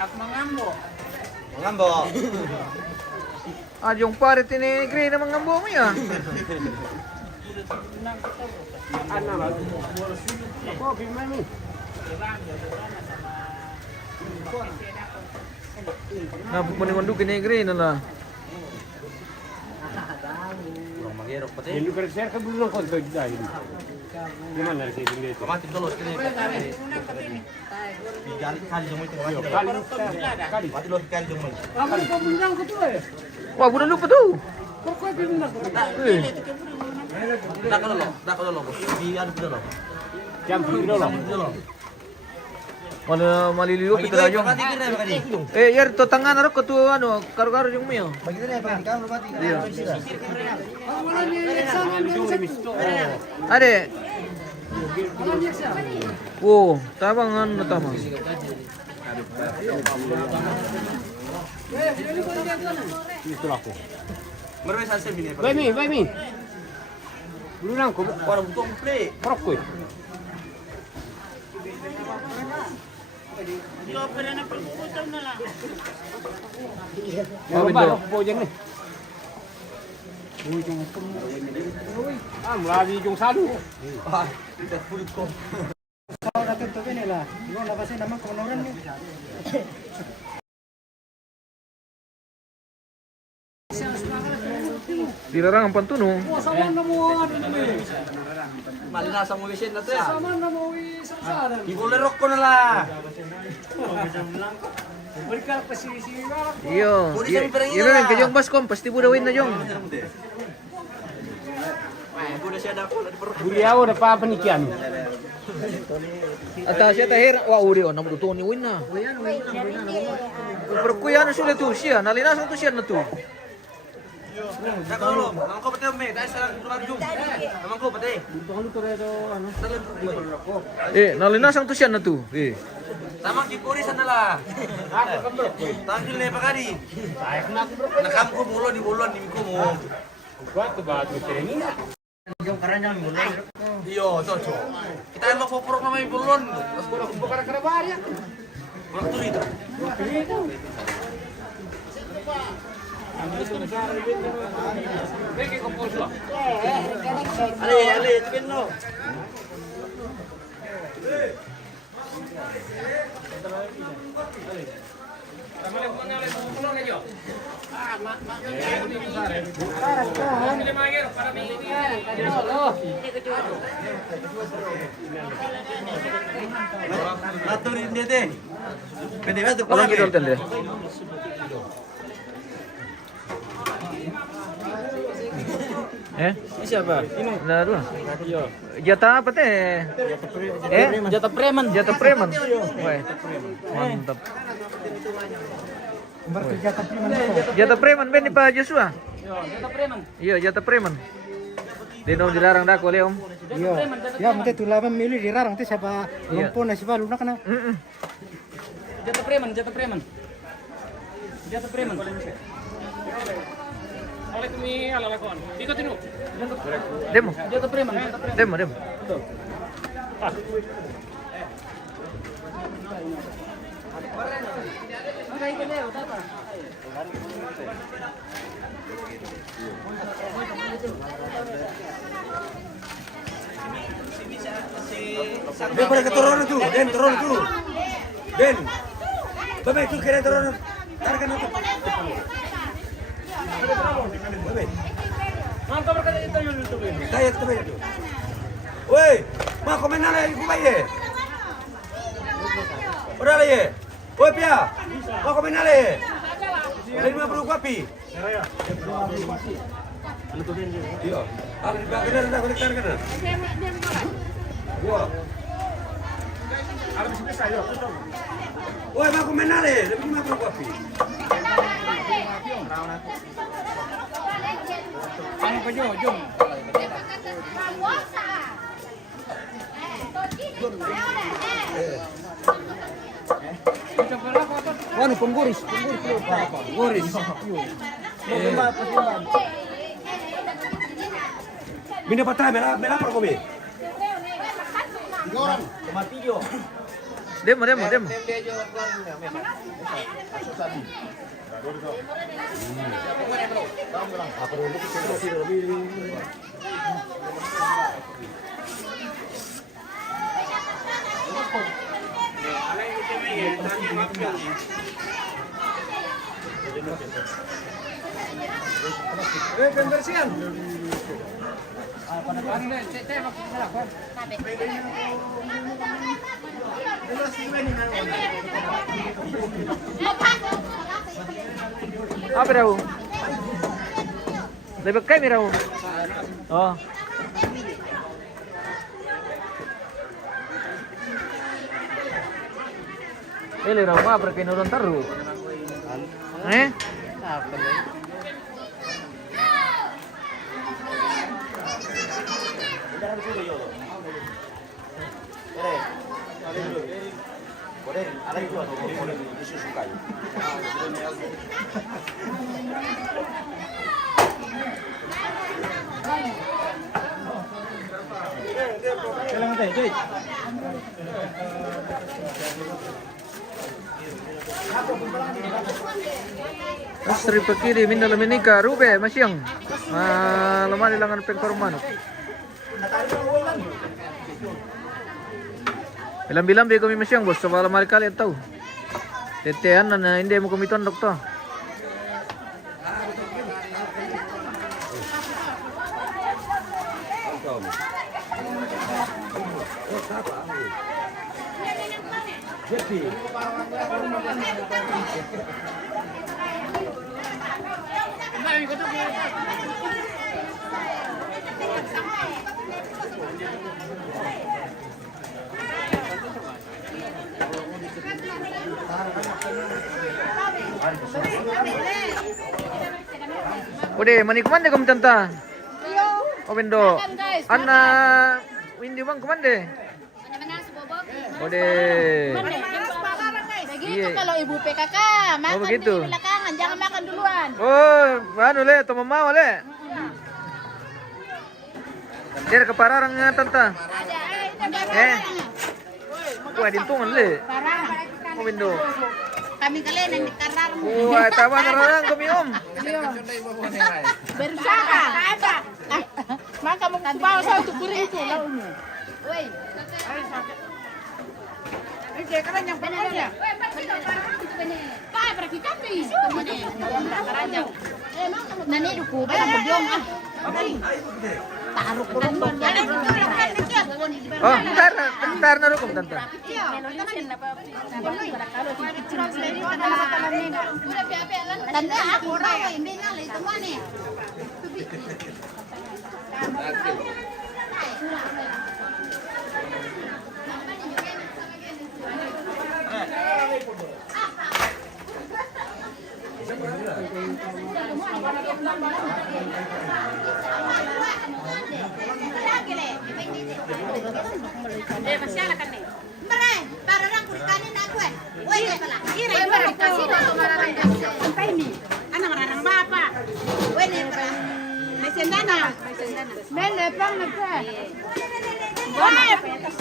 At mangambo. Mangambo. Yung pare tinigri na mangambo mo ya. Ano ba? Ako, bimani. Napupunin ko tinigri na la. Kurang magirok pati. Hindi ko rin kabulong ko dahil. Gimana sih ini? Kamati dulu sekali. Bigalit kali jeng itu. Kali. Mati lo kali jeng itu. Kamu kabulong ko tuh. Wah, bukan lupa tuh. Kok kau bilang? Dak dulu. Biar dulu. Jam dulu. Mana maliligo kita aja. Mati kira makadi. Yar to tangan arok ko tuh ano, karo-karo yung miyo. Bagi na pa kamu mati. Iya. Oh. Ade. Wow, tabang ano tama. Itu aku. Meruai sanse bini. Baik mi. Bilang ko. Orang butuh play. Prok ko. Baru po dyan eh. Uy, yung mulabi yung salo. Ah, tidak kulit ko. Sao natin to nila. Yung labasin naman konoran ni. Dilarang ang pantuno. Sama na mo ano ni. Malinasa mo wisin na to. Sama na mo samsara. Ibulerok ko na lah. Berkal pa si Iyo. Iyo rin kajong baskom pasti budawin na jong. Buli ako na papanikian. At siya tahir wa uri on namu to ni win na. Pero kuya na sulit to siya, nalinasan to siya na to. Tak dulu, namang ko pati me, dahil sa rumajum. Namang ko pati. Ano to reto ano? Nalinasan to siya na to. Tamang kipuri sana lah. Ako kambro. Tangkil na pakadi. Ayak na ako bro. Nakam ko mulon ni ko mo. Kuat ba ito training na? Yung karanya ni mulon. Iyo, coco. Kita emang foporok na may bulon. Mas bukan karabarya. Kurang tuh itu. Beke kompos lah. Ale, tingin no. Naturin dia deh. Pwede ba ito? Walang kidol tende. Siapa? Na dua. Iya. Jatah apa teh? Jatah preman. Jatah preman. Wah, mantap. Jatah preman ben di Pak Joshua. Jatah preman. Iya, jatah preman. Dino dilarang dak oleh Om. Iya. Ya mesti tulaman milih dirarang teh siapa Iya. lumpur na siapa lunak na. Jatah preman. Jatah preman. Oleh kami ala lakon. Ikut ini. Demo. Jatah preman. Demo. Betul. Dia pada keturunan tuh, Den turun tuh. Den. Babe tuh kira turun. Tarkan itu. Babe. Mantap berkata itu yang YouTube ini. Kayak tuh itu. Woi, mau komen nala ibu bayi. Udah lah ye. Woi Pia, mau komen nala ye. 50 kopi. Iya. Aku di belakang dah, balik kan. Wah. Woi, mau komen nala ye, 50 kopi. Ano pa Jom? Wanu pengguris. Guris. Mina patah, mela per kopi. 3 orang. Cuma 3. Demo. Pembersihan. Apa raw? Lebih kami raw. Oh. Ele raw ma perché non taruh. Kailangan tayo, Joy. Astri pakiri minna laminika rube masyang. Lamani langan pengkorman. Bilang-bilang be kami masyang bos, so lamari kali tahu. Tetean na hindi mo kumiton doktor. Udah, mani kumande kamu tanta? Oh bendo. Anna, windy bang kumande? Udah. Begitu kalau ibu PKK makan begitu. di belakangan, jangan makan duluan. Oh, anu le, to mama le. Dia kepararang nga tanta. Wah, dintungan le. Oh bendo. Kami kalian yang dikarang. Wah, tawa narang kami om. Berusaha. Ada. Maka mau bawa saya untuk kulit itu lauknya. Woi. Ini kalian yang benar ya. Pak, pergi kami. Nani duku, balang berjuang ah. Taruh kurung. Oh, bentar na rukum tanta. Tanda aku orang ini nalai teman nih.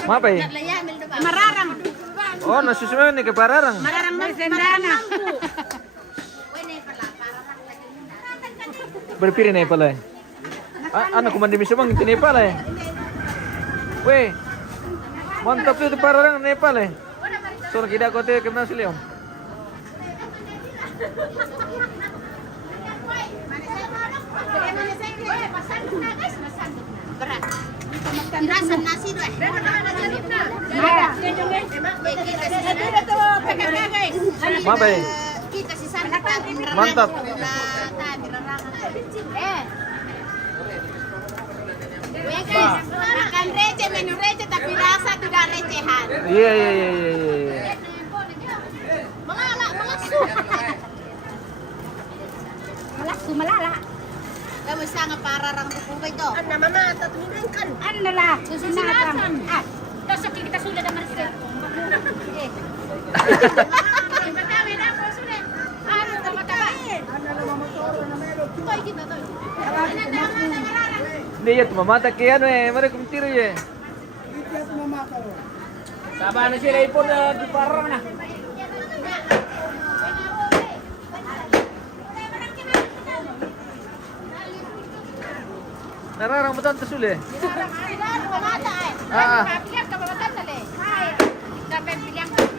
Apa ya? Mararang. Oh, nasusunod ni kepararang. Mararang mesendana. Berpiri na pala. Ano kumandi misumang iti Nepal eh. Weh. Mantap itu pararang Nepal eh. So nakita ko tayo kemana sila. Rasan nasi deh. Apa ya? Mantap. Makan receh, menu receh tapi rasa tidak recehan. Iya. Melala. Kamu sangat pararang buku itu. Anda mana tatminkan? Anda lah. Susunatan. Besok kita sudah dengan sih. Hindi yan, tumamata kaya ano eh. Mari kumtiro eh. Sabar na sila ipon di parang na. Nararang mo tanto suli. Pilihan ka ba tali? Hai. Dapat pilihan ka.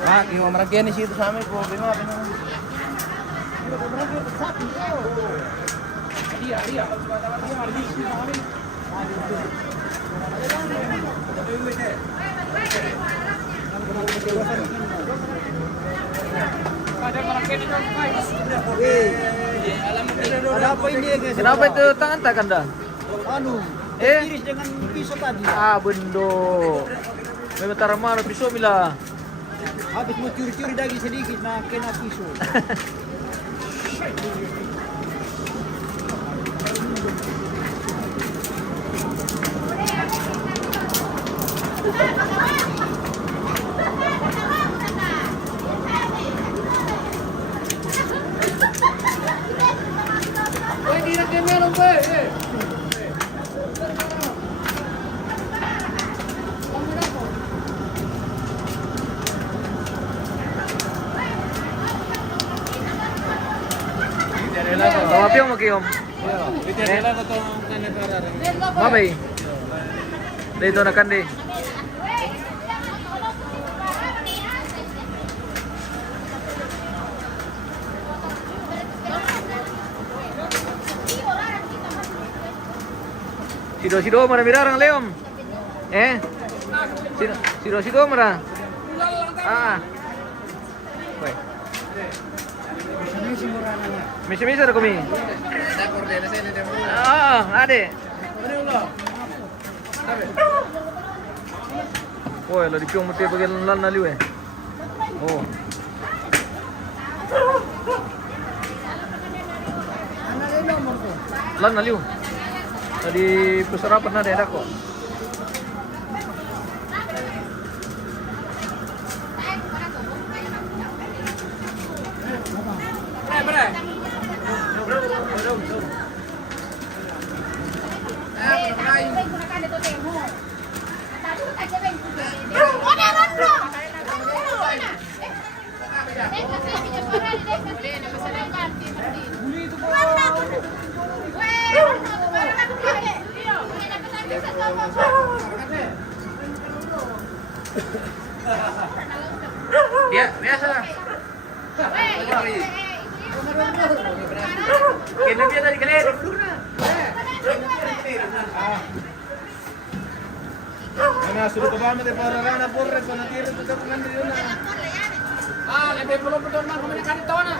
Pak, yung maragyan ni situ sa amin po, bima. Ada apa ini guys? Kenapa itu tangan tak kanda? Anu, Eh? iris dengan pisau tadi. Ah, bendo. Memang taramano pisau mila. Habis mau curi-curi daging sedikit, nah kena pisau. Tawapiong mo kiyom. Mabay. Dito na kandi. Sido-sido mara mirarang leom. Sido-sido mara. Weh. Misi-misi ada kami. Ade. Woi, lo dipiong mati bagian lan naliu eh. Oh. Lan naliu. Tadi pusarapan na daerah kok. Ya, biasa lah. Kena dia tadi kalian duduk na. Nah, suruh ke bawah de para rana porre con tierra tu tak kan dia na. Lebih belum betul mah kami kan tahu na.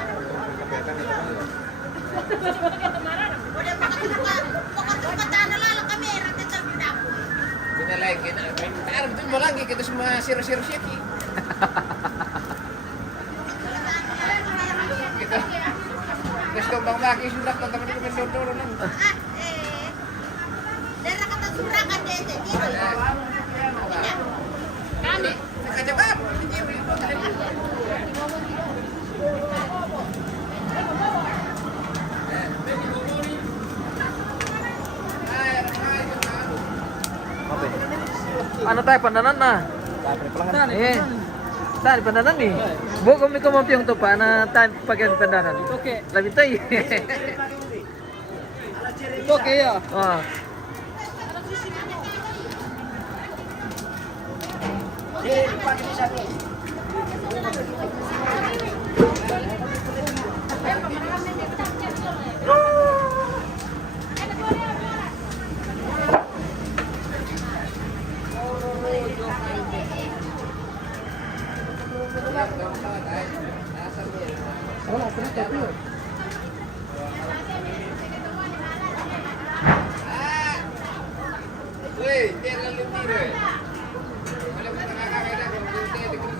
Kita lagi, kita betul mau lagi kita semua sir-sir syaki. Kita gusto bang lagi sudah teman kita mendorong nang. Darah kata surah kan dia gitu. Kami. Kacabab. Ano tayo pandanan na? Tadi pandanan nih. Bukan kami kemampiang tu pak na tayo pakai pandanan. Oke. Lebih tayo. Oke ya. Oh. Weh, jangan lebih deh. Kalau kita kakak ada kita dikit.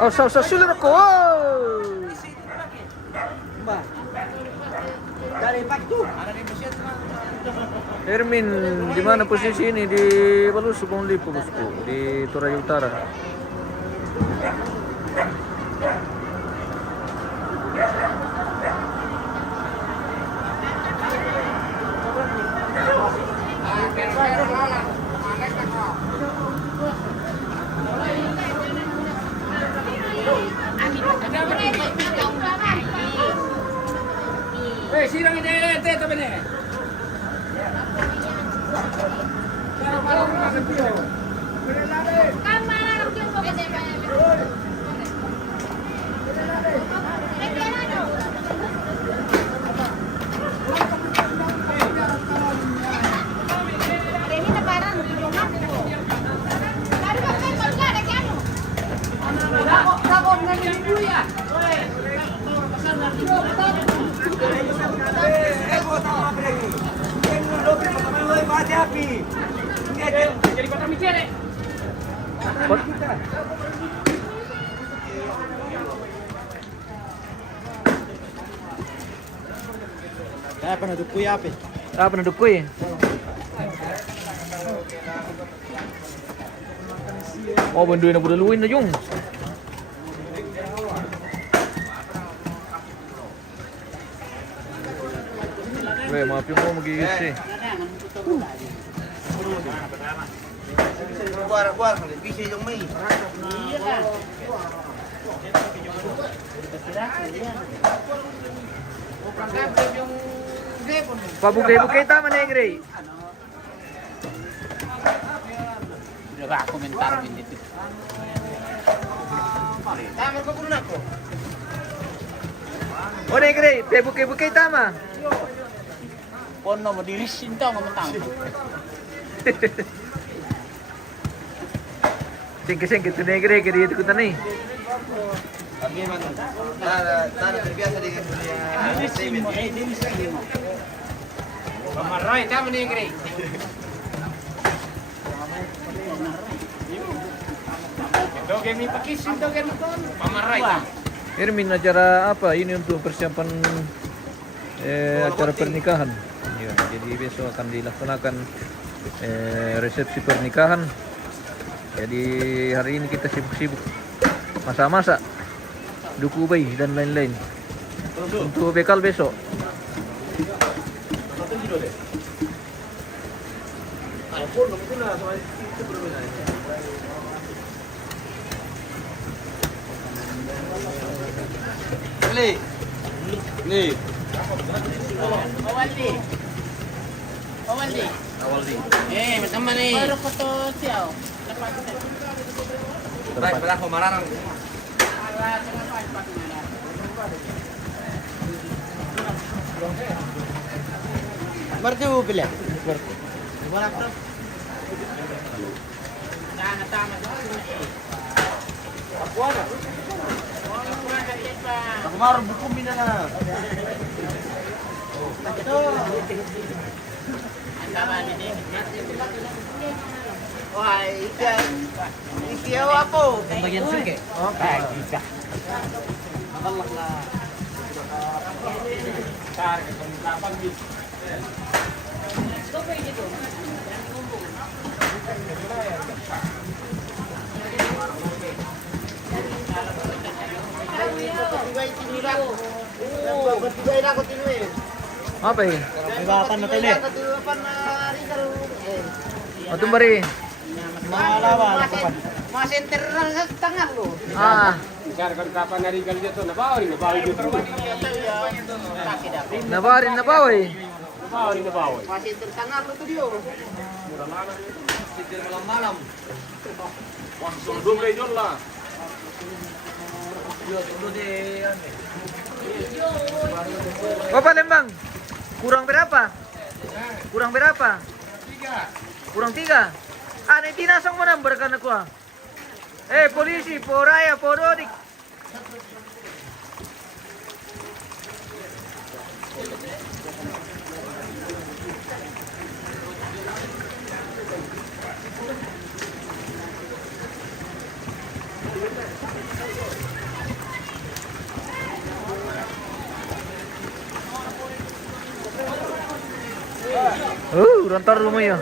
Oh, sulit ako. Oh. Dari pak tuh. Hermin, di mana posisi ini? Di Balusubong Lipo, bosku. Di Toraja Utara. Sirang ini, teh tapi nih. Jadi kota mikir deh. Apa nak dukuy apa? Apa na dukoy? Oh, banduin na budaluin na yung. Weh, maaf yung mo magigis eh. Kuar, bisa yung may. Pabukay-bukay tama na yung Gray. Udah komentar ini. Tama ko pun ako. O na yung Gray, pabukay-bukay tama. Pono mo dirisin daw mamatang. Singkit-singkit ito na yung Gray, kaya dito ko tanay. Kami man, tana terbiasa dengan dunia. Pamaray, tama ni Gray. Ito kami pakisin daw ganito. Pamaray. Hermin, acara apa? Ini untuk persiapan acara pernikahan. Ya, jadi besok akan dilaksanakan resepsi pernikahan. Jadi hari ini kita sibuk-sibuk masak-masak, duku bayi dan lain-lain. Untuk bekal besok. Nih. Awaldi. Bersama nih. Baru foto siau. Baik, berapa marang? Berarti pilih. Aku marah buku mina na. Wah, ikan apa? Bagian singke. Oh, bisa. Makalak na. Apa ini? Nagapan na tayo eh. Atong bari. Malawan. Mas center sa tangan lo. Ah, Bicara kan kapan hari kali itu nabawi gitu. nabarin na bawi. Nabawi. Mas center tangan lo tuh dia. Malam-malam. Wah, sudah mulai jual lah. Bapak Lembang, kurang berapa? Kurang berapa? 3. Kurang 3. Ah, nanti nasang mo number kan ako ah. Polisi, po raya, po dodik. Rantar lumayan.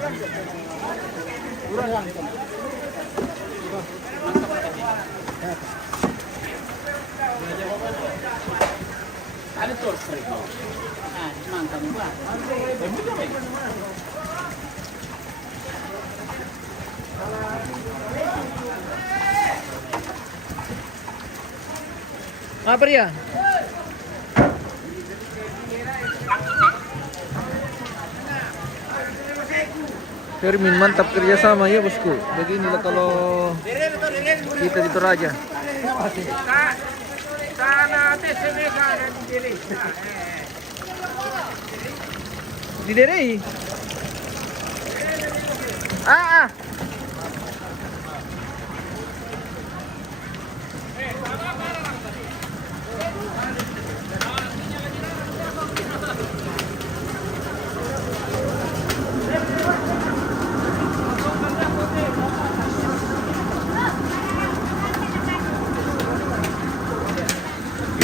Apa dia? Fermin, mantap kerjasama ya bosku. Beginilah kalau kita di Toraja. Di Derei. Ah.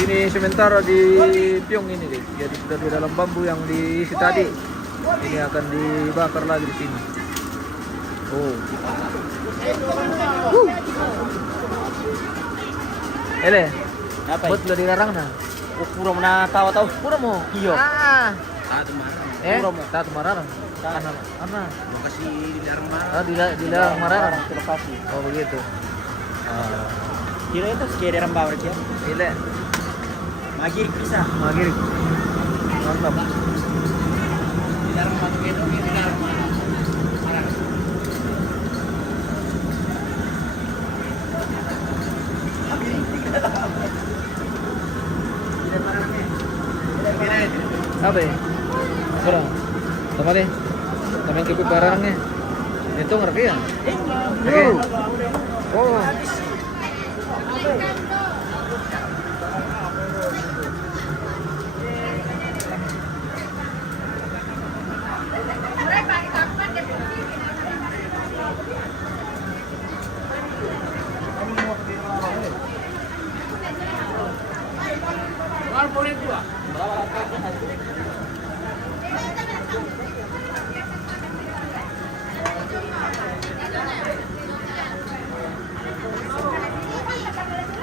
Ini sementara di piong ini deh. Jadi sudah di dalam bambu yang diisi tadi. Ini akan dibakar lagi di sini. Ele. Apa? Buat sudah dilarang nah. Pura mana tahu. Pura mo. Iyo. Tato mararang. Karena Lokasi dilarang mana? dilarang mararang. Lokasi. Oh begitu. Kira itu sekira daerah bawah ya. Ele. Magir bisa. Magir. Mantap. Dilarang masuk itu, dilarang mana? Apa ya? Kurang. Sama deh. Sama yang kepi barangnya. Itu ngerti ya? Oke. Oh.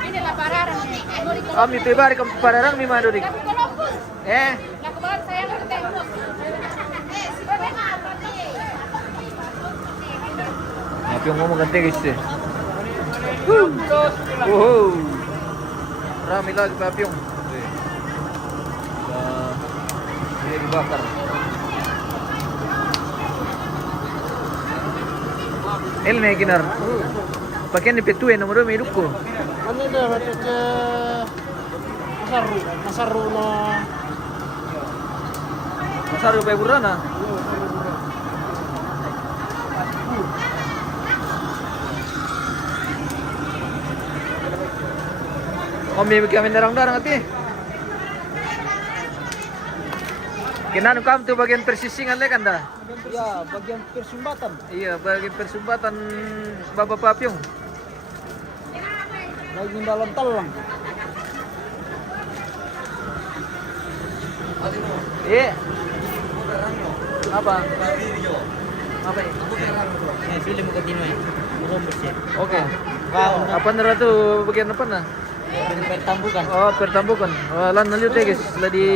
Inilah pararang. Om itu ibarat ke pararang di mana dik? Lah kemarin saya nggak ketemu. Tapi yang ngomong ganti guys deh. Wow. Rame lagi papyong. Ini dibakar. El may kinar. Pakyan ni petuin nomor 2 may ko. Ano na, ke masaru na. Masaru pa burana. Kami kami darang-darang ati. Kinano kam tu bagian persisingan le kanda? Ya, bagian persumbatan. Iya, bagian persumbatan Bapak Papyong. Lagi dalam talang. Iya. Apa? Apa ini? Film continue. Oke. Apa nara tu bagian apa nah? Pertambukan. Oh, pertambukan. Oh, lan naliut guys. Lah di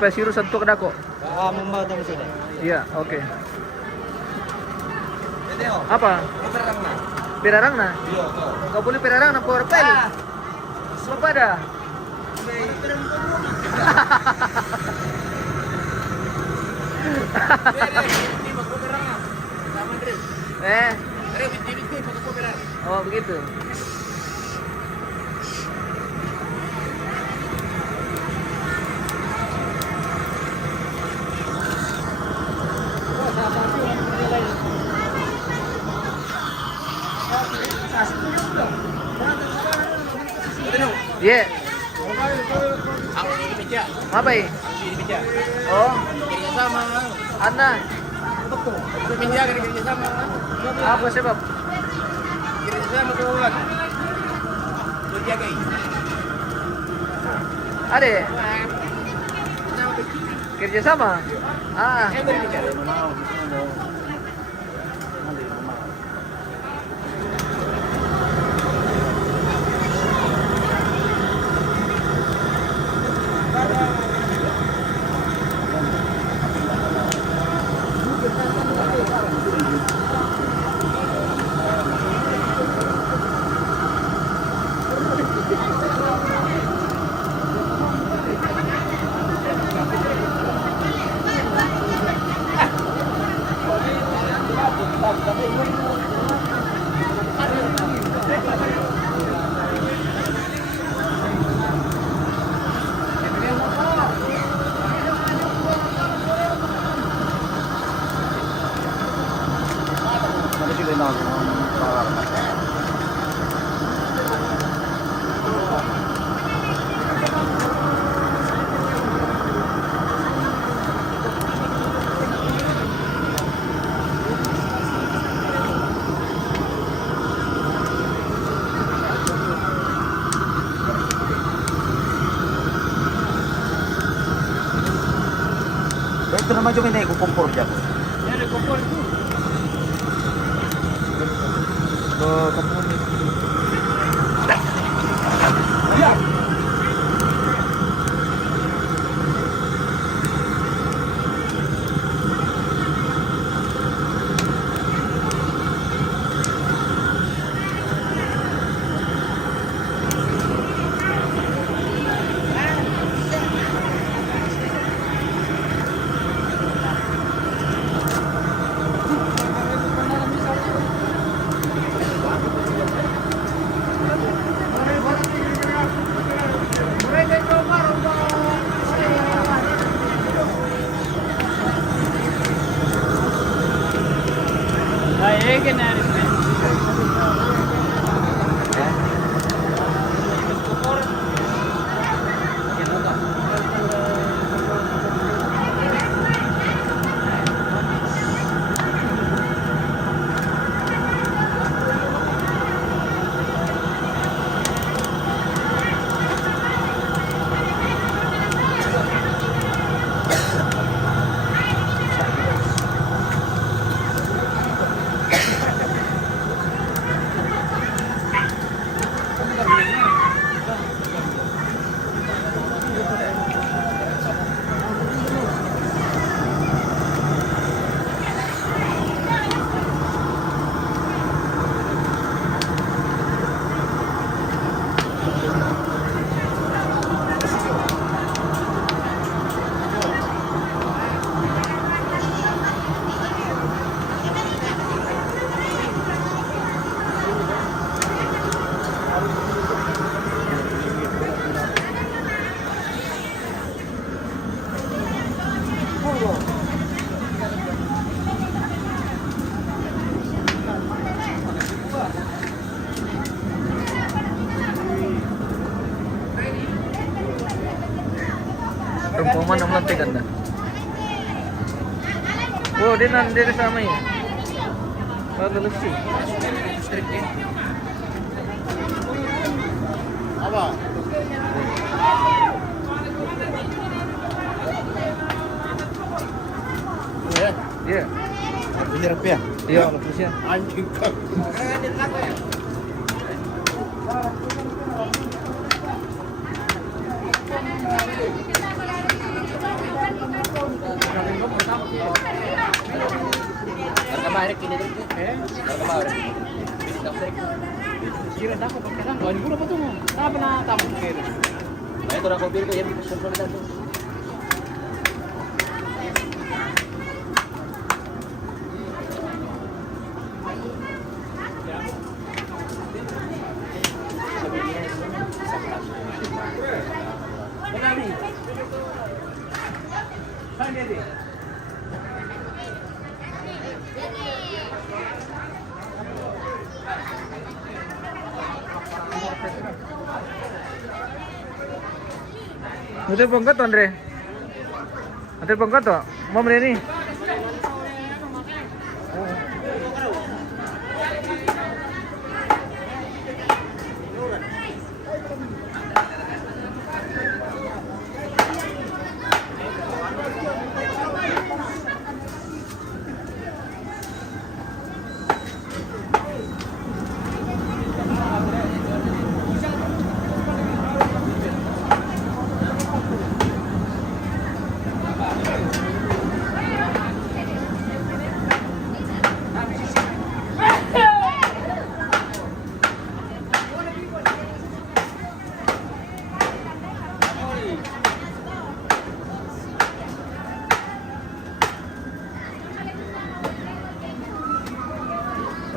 Pasiru Santo Kadako. Membawa tamu sudah. Iya, oke. Apa? Pirarang na? Kau boleh pirarang na power pel. Apa pada? Oh begitu. Iya. Ang binibidya. Apa ya? Ang binibidya. Oh, Kerja sama. Anna. Binibidya kerja sama. Apa sebab? Kerja sama kawan. Lu jagai. Ada. Kerja sama. Ah. Ito naman yung hindi ko kumpor dyan. Yan, kumpul itu. Perempuan ang lantai ganda. Oh, dia nanti sama ya. Baru lucu. Apa? Ya. Iya. Ini rupiah. Iya, lepasnya. Anjing kau. Harga mahal kini deh. Harga mahal. Kira dah aku pakai rangka. Ini berapa tuh? Apa na tamu kira? Ayo tu rangka biru yang susun dah tu. Ito yung pangkat, Andre. Ito yung pangkat, oh. Ma'am Reni.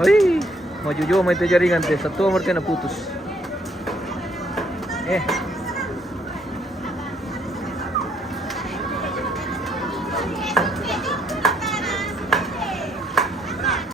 Ay, mau jujur mau itu jaringan teh. Satu nomor kena putus.